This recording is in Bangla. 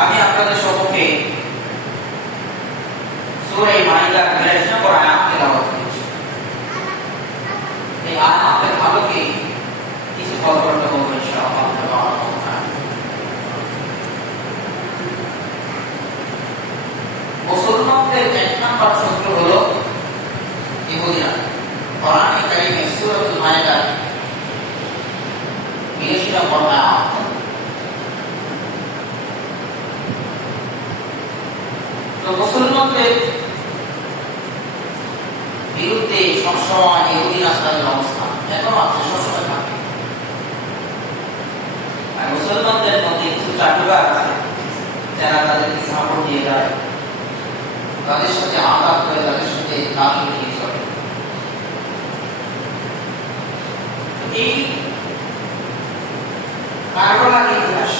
আমি আপনাদের সম্মুখে সূরা মাইদার 42 নম্বর আয়াত তেলাওয়াত করেছি। এই আয়াতের আলোকে কিছু কথা বলবো ইনশাআল্লাহ। মুসলমানদের এক নম্বর শত্রু হলো ইহুদিরা। কোরআনে কারীমে সূরাতুল মাইদা 42 নম্বর আয়াত। তো মুসলমানদের বিরুদ্ধে সবসময় ইহুদি নাসারাদের অবস্থান এখনো আছে, সবসময় থাকে। আর মুসলমানদের মধ্যে কিছু চাটুকার আছে যারা তাদেরকে সাপোর্ট দিয়ে যায়, তাদের সাথে আঘাত করে, তাদের সাথে কাজ নিয়ে চলে। এই কারবালার ইতিহাস